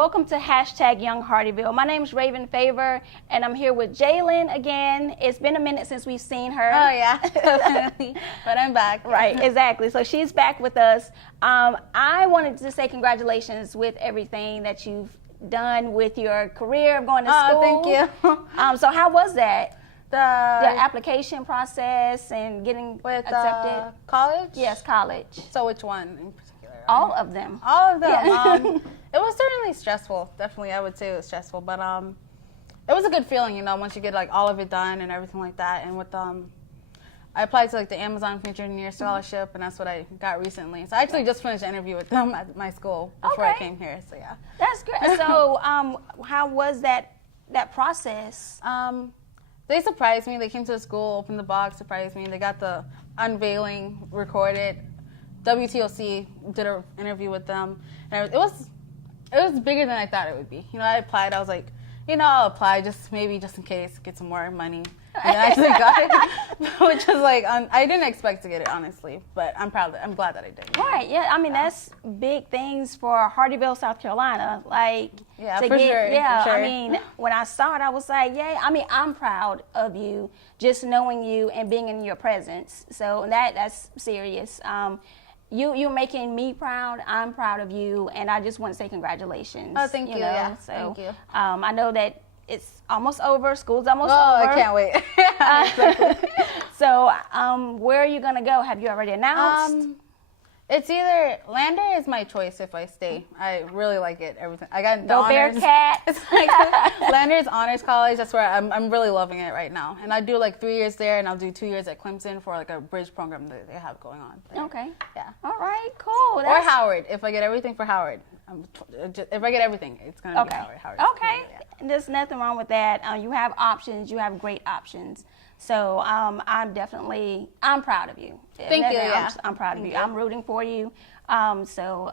welcome to #Young Hardeeville. My name is Raven Favor, and I'm here with Jalen again. It's been a minute since we've seen her. Oh, yeah, definitely. But I'm back. Right, exactly. So she's back with us. I wanted to say congratulations with everything that you've done with your career of going to school. Oh, thank you. So how was that? The application process and getting accepted? College? Yes, college. So which one in particular? All of them. All of them. Yeah. It was certainly stressful. Definitely, I would say it was stressful. But it was a good feeling, you know, once you get like all of it done and everything like that. And with I applied to like the Amazon Future Engineer Scholarship, and that's what I got recently. So I actually just finished an interview with them at my school before I came here. So yeah. That's great. So how was that process? They surprised me. They came to the school, opened the box, surprised me. They got the unveiling recorded. WTOC did an interview with them, and it was bigger than I thought it would be. You know, I applied. I was like, you know, I'll apply just in case, get some more money. And I actually got it, which was like I didn't expect to get it, honestly. But I'm proud. I'm glad that I did. Right. Yeah. I mean, that's big things for Hardeeville, South Carolina. Like, yeah, for sure. Yeah. For sure. I mean, when I saw it, I was like, yeah. I mean, I'm proud of you, just knowing you and being in your presence. So that's serious. You're making me proud. I'm proud of you, and I just want to say congratulations. Oh, thank you. Know? Yeah, so, thank you. I know that it's almost over. School's almost over. Oh, I can't wait. So, where are you gonna go? Have you already announced? It's either Lander is my choice if I stay. I really like it. Everything I got. Go Bearcats. Lander's Honors College. That's where I'm really loving it right now. And I do like 3 years there, and I'll do 2 years at Clemson for like a bridge program that they have going on there. Okay. Yeah. All right. Cool. Or Howard. If I get everything for Howard. If I get everything, it's gonna be Howard. Okay. Yeah. There's nothing wrong with that. You have options. You have great options. So I'm proud of you. Thank you. Yeah. I'm proud of you. I'm rooting for you. So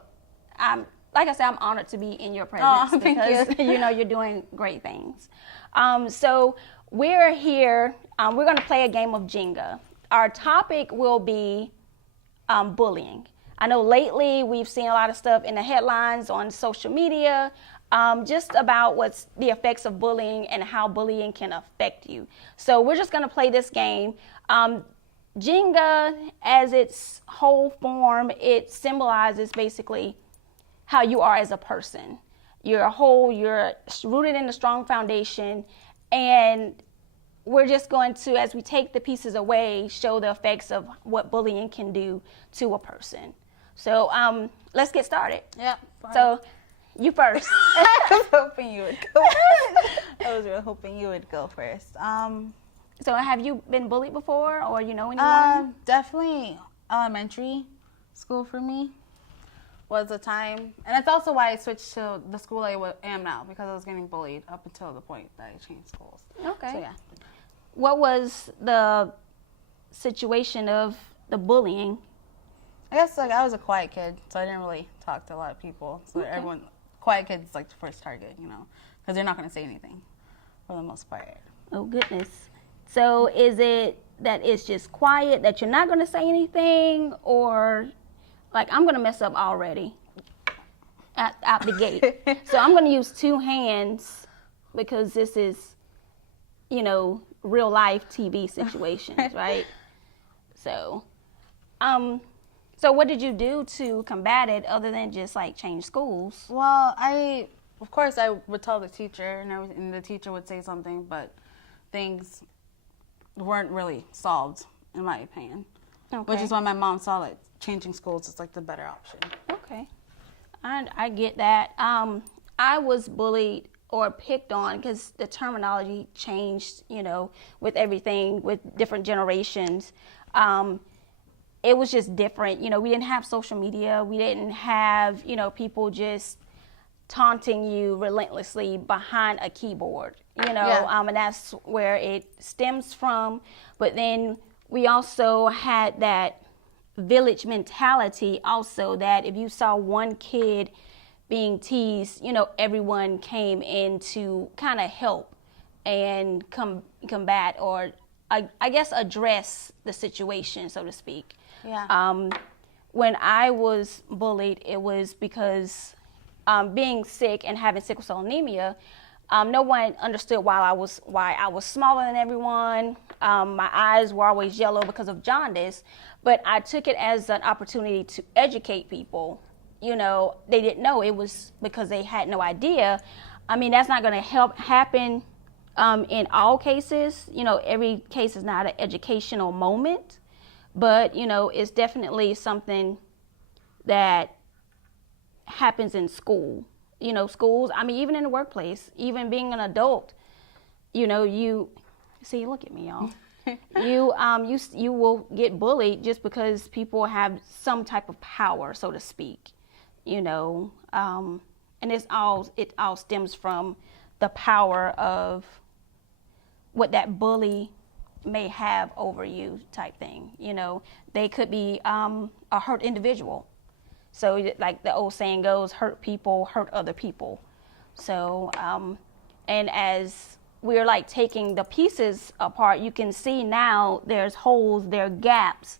like I said, I'm honored to be in your presence because you know you're doing great things. So we're here. We're going to play a game of Jenga. Our topic will be bullying. I know lately we've seen a lot of stuff in the headlines on social media. Just about what's the effects of bullying and how bullying can affect you. So we're just going to play this game. Jenga, as its whole form, it symbolizes basically how you are as a person. You're rooted in a strong foundation, and we're just going to, as we take the pieces away, show the effects of what bullying can do to a person. So let's get started. Yeah. So you first. I was hoping you would go. I was really hoping you would go first. So have you been bullied before, or you know anyone? Definitely elementary school for me was a time. And that's also why I switched to the school I am now, because I was getting bullied up until the point that I changed schools. Okay. So, yeah. What was the situation of the bullying? I guess like I was a quiet kid, so I didn't really talk to a lot of people. So quiet kids like the first target, you know, because they're not going to say anything for the most part. Oh, goodness. So is it that it's just quiet, that you're not going to say anything, or like I'm going to mess up already out the gate? So I'm going to use 2 hands because this is, you know, real life TV situations, right? So, so what did you do to combat it other than just like change schools? Well, of course I would tell the teacher, and the teacher would say something, but things weren't really solved, in my opinion. Okay. Which is why my mom saw that changing schools is like the better option. Okay. I get that. I was bullied or picked on because the terminology changed, you know, with everything, with different generations. It was just different. You know, we didn't have social media. We didn't have, you know, people just taunting you relentlessly behind a keyboard, you know, and that's where it stems from. But then we also had that village mentality also, that if you saw one kid being teased, you know, everyone came in to kind of help and combat, or I guess address the situation, so to speak. Yeah. When I was bullied, it was because being sick and having sickle cell anemia, no one understood why I was smaller than everyone. My eyes were always yellow because of jaundice, but I took it as an opportunity to educate people. You know, they didn't know it was because they had no idea. I mean, that's not going to happen in all cases. You know, every case is not an educational moment, but, you know, it's definitely something that happens in school. You know, schools, I mean, even in the workplace, even being an adult, you know, look at me, y'all. You will get bullied just because people have some type of power, so to speak, you know, and it all stems from the power of what that bully may have over you type thing. You know, they could be a hurt individual. So like the old saying goes, hurt people hurt other people. So, and as we're like taking the pieces apart, you can see now there's holes, there are gaps.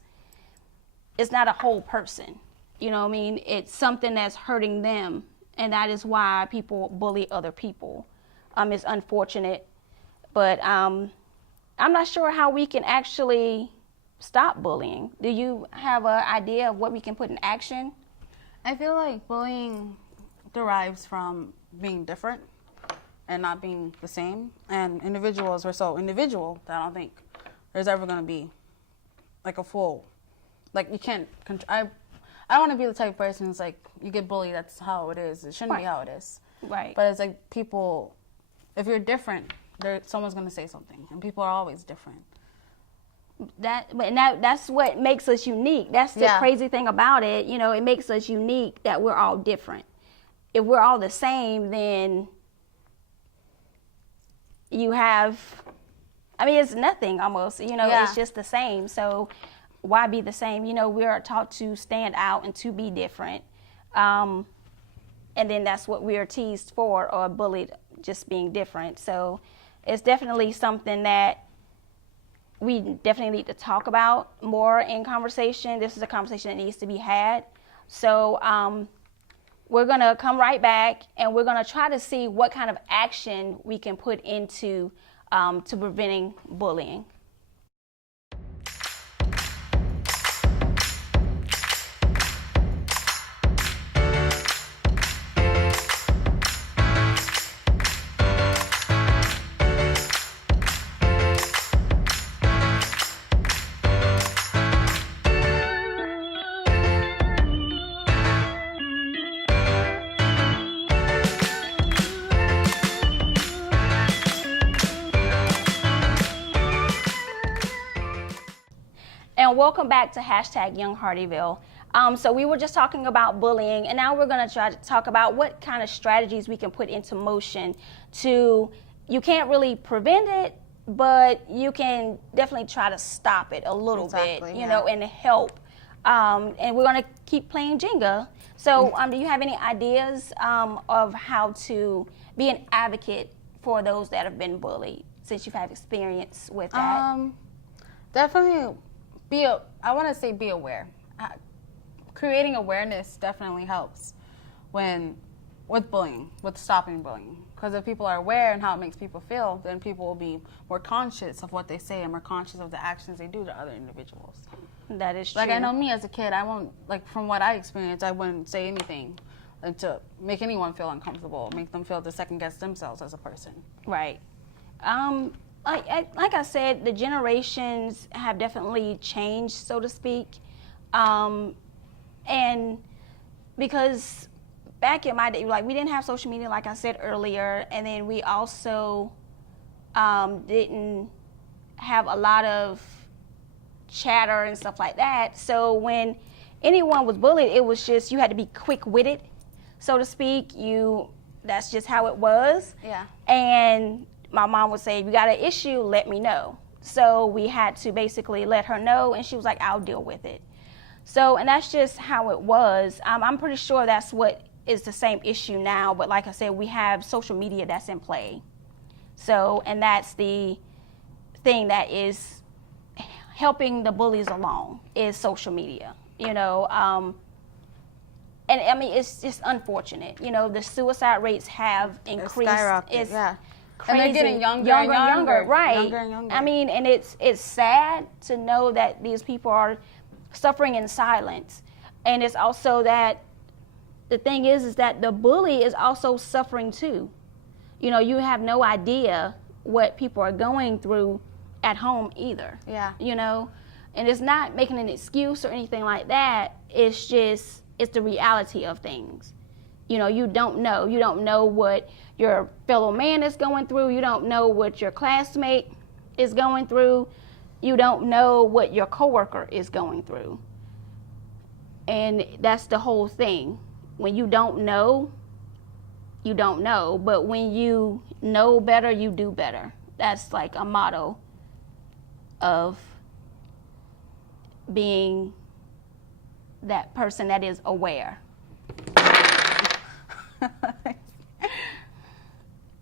It's not a whole person. You know what I mean? It's something that's hurting them. And that is why people bully other people. It's unfortunate. But I'm not sure how we can actually stop bullying. Do you have an idea of what we can put in action? I feel like bullying derives from being different and not being the same. And individuals are so individual that I don't think there's ever going to be like a full, like you can't, I want to be the type of person who's like, you get bullied, that's how it is. It shouldn't be how it is. Right. But it's like people, if you're different, someone's going to say something. And people are always different. That's what makes us unique. That's the crazy thing about it. You know, it makes us unique that we're all different. If we're all the same, then you have, I mean, it's nothing almost. You know, it's just the same. So why be the same? You know, we are taught to stand out and to be different. And then that's what we are teased for or bullied, just being different. So it's definitely something that we definitely need to talk about more in conversation. This is a conversation that needs to be had. So we're going to come right back and we're going to try to see what kind of action we can put into to preventing bullying. And welcome back to #YoungHardeeville. So we were just talking about bullying, and now we're going to try to talk about what kind of strategies we can put into motion to, you can't really prevent it, but you can definitely try to stop it a little bit, you know, and help. And we're going to keep playing Jenga. So do you have any ideas of how to be an advocate for those that have been bullied, since you've had experience with that? Definitely I want to say be aware. Creating awareness definitely helps with bullying, with stopping bullying. Because if people are aware and how it makes people feel, then people will be more conscious of what they say and more conscious of the actions they do to other individuals. That is true. Like I know me as a kid, I won't, like from what I experienced, I wouldn't say anything to make anyone feel uncomfortable, make them feel to second guess themselves as a person. Right. Like I said, the generations have definitely changed, so to speak. And because back in my day, like we didn't have social media, like I said earlier, and then we also didn't have a lot of chatter and stuff like that. So when anyone was bullied, it was just, you had to be quick-witted, so to speak. That's just how it was. Yeah. And my mom would say, if you got an issue, let me know. So we had to basically let her know, and she was like, I'll deal with it. So, and that's just how it was. I'm pretty sure that's what is the same issue now, but like I said, we have social media that's in play. So, and that's the thing that is helping the bullies along, is social media. You know, And I mean, it's just unfortunate. You know, the suicide rates have increased. It's crazy. And they're getting younger and younger. Right. Younger and younger. I mean, and it's sad to know that these people are suffering in silence. And it's also that the thing is that the bully is also suffering too. You know, you have no idea what people are going through at home either. Yeah. You know, and it's not making an excuse or anything like that. It's just, it's the reality of things. You know, you don't know. You don't know what your fellow man is going through. You don't know what your classmate is going through. You don't know what your coworker is going through. And that's the whole thing. When you don't know, you don't know. But when you know better, you do better. That's like a motto of being that person that is aware.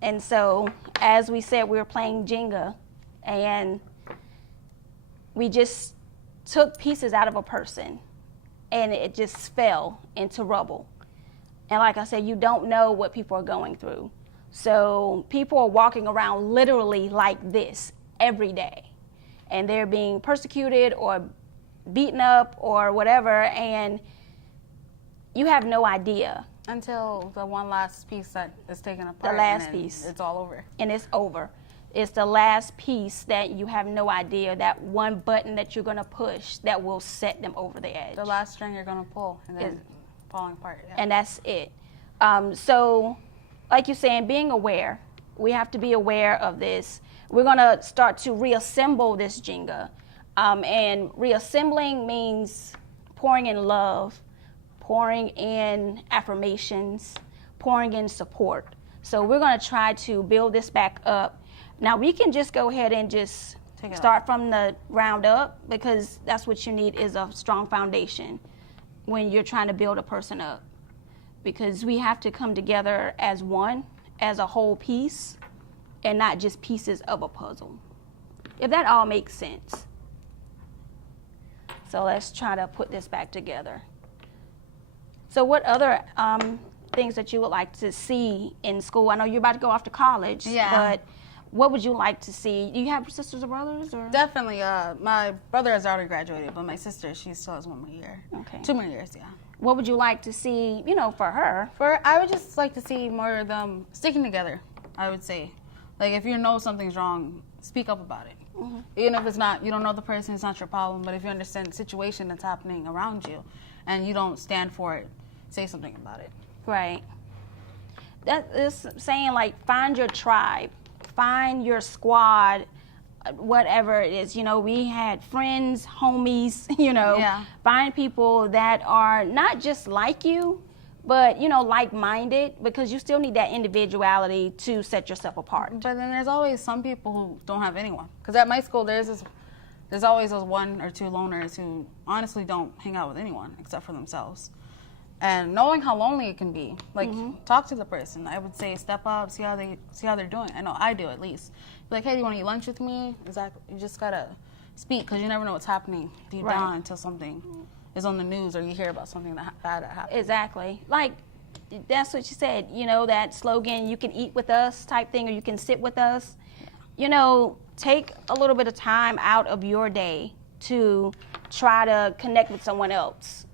And so, as we said, we were playing Jenga, and we just took pieces out of a person, and it just fell into rubble. And like I said, you don't know what people are going through. So people are walking around literally like this every day, and they're being persecuted or beaten up or whatever, and you have no idea. Until the one last piece that is taken apart. The last and piece. It's all over. And it's over. It's the last piece that you have no idea, that one button that you're going to push that will set them over the edge. The last string you're going to pull and then falling apart. Yeah. And that's it. So, like you're saying, being aware. We have to be aware of this. We're going to start to reassemble this Jenga. And reassembling means pouring in love, pouring in affirmations, pouring in support. So we're going to try to build this back up. Now we can just go ahead and just start from the ground up, because that's what you need, is a strong foundation when you're trying to build a person up. Because we have to come together as one, as a whole piece, and not just pieces of a puzzle. If that all makes sense. So let's try to put this back together. So what other things that you would like to see in school? I know you're about to go off to college, but what would you like to see? Do you have sisters or brothers? Or? Definitely. My brother has already graduated, but my sister, she still has one more year. Okay. 2 more years, yeah. What would you like to see, you know, for her? I would just like to see more of them sticking together, I would say. Like, if you know something's wrong, speak up about it. Mm-hmm. Even if it's not, you don't know the person, it's not your problem, but if you understand the situation that's happening around you and you don't stand for it, say something about it. Right. That is saying, like, find your tribe, find your squad, whatever it is. You know, we had friends, homies, you know. Yeah. Find people that are not just like you, but, you know, like-minded, because you still need that individuality to set yourself apart. But then there's always some people who don't have anyone. Because at my school, there's always those 1 or 2 loners who honestly don't hang out with anyone except for themselves. And knowing how lonely it can be, like, talk to the person. I would say step up, see how they're doing. I know I do, at least. Be like, hey, do you want to eat lunch with me? Exactly. You just gotta speak, because you never know what's happening deep down until something is on the news or you hear about something bad that happened. Exactly. Like, that's what you said. You know, that slogan, you can eat with us type thing, or you can sit with us. Yeah. You know, take a little bit of time out of your day to try to connect with someone else.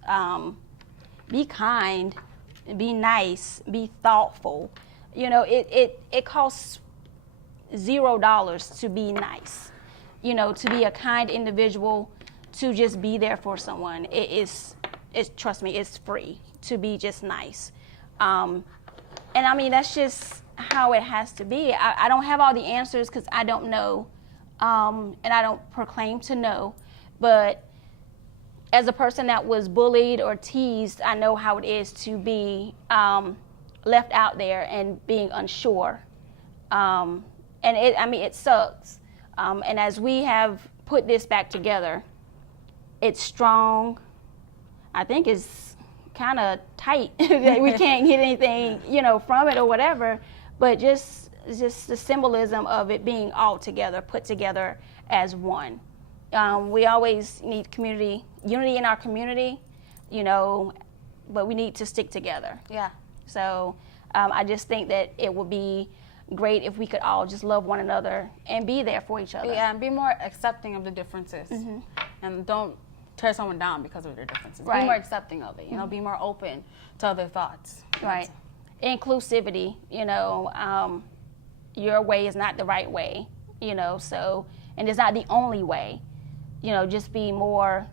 Be kind, be nice, be thoughtful. You know, it costs $0 to be nice. You know, to be a kind individual, to just be there for someone. It's trust me, it's free to be just nice. And I mean, that's just how it has to be. I don't have all the answers, because I don't know, and I don't proclaim to know, but as a person that was bullied or teased, I know how it is to be left out there and being unsure. And it sucks. And as we have put this back together, it's strong. I think it's kind of tight. We can't get anything, you know, from it or whatever. But just the symbolism of it being all together, put together as one. We always need unity in our community. You know, but we need to stick together. Yeah. So I just think that it would be great if we could all just love one another and be there for each other. Yeah, and be more accepting of the differences. And don't tear someone down because of their differences. Right. Be more accepting of it. You know, be more open to other thoughts. Right. Inclusivity, you know, your way is not the right way, you know, so, and it's not the only way. You know, just be more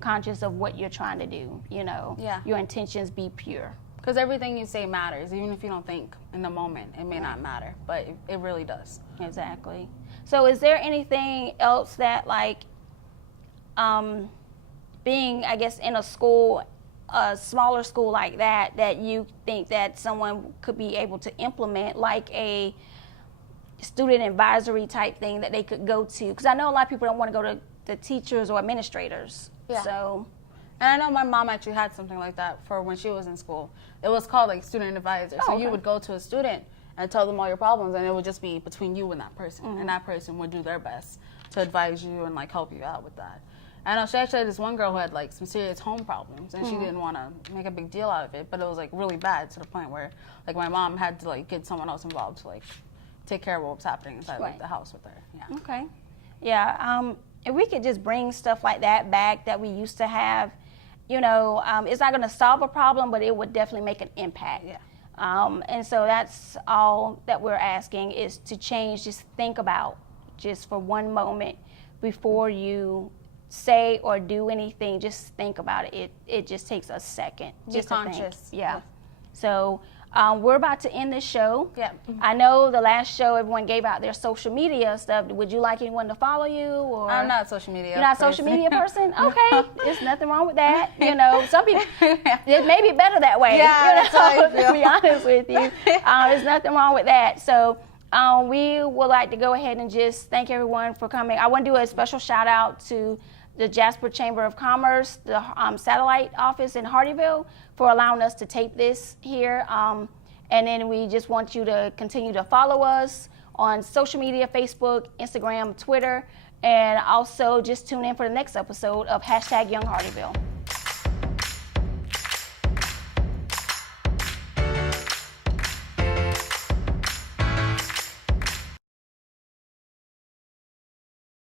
conscious of what you're trying to do, you know. Yeah. Your intentions be pure. Because everything you say matters, even if you don't think in the moment, it may not matter, but it really does. Exactly. So is there anything else that, like, being, I guess, in a school, a smaller school like that, that you think that someone could be able to implement, like a student advisory type thing that they could go to? Because I know a lot of people don't want to go to the teachers or administrators. Yeah. So, and I know my mom actually had something like that for when she was in school. It was called like student advisor. So you would go to a student and tell them all your problems, and it would just be between you and that person. And that person would do their best to advise you and like help you out with that. I know she actually had this one girl who had like some serious home problems, and she didn't want to make a big deal out of it, but it was like really bad to the point where like my mom had to like get someone else involved to like take care of what was happening inside like the house with her. Yeah. Okay. Yeah. If we could just bring stuff like that back that we used to have, you know, it's not going to solve a problem, but it would definitely make an impact. Yeah. And so that's all that we're asking is to change. Just think about just for one moment before you say or do anything. Just think about it. It just takes a second. Just be conscious. Yeah. So we're about to end this show. Yeah. I know the last show everyone gave out their social media stuff. Would you like anyone to follow you? Or I'm not a social media. You're not a social media person? Okay. There's nothing wrong with that. You know, some people, it may be better that way. Yeah, you know, to be honest with you. There's nothing wrong with that. So we would like to go ahead and just thank everyone for coming. I want to do a special shout out to the Jasper Chamber of Commerce, the satellite office in Hardeeville, for allowing us to tape this here. And then we just want you to continue to follow us on social media, Facebook, Instagram, Twitter, and also just tune in for the next episode of #YoungHardeeville.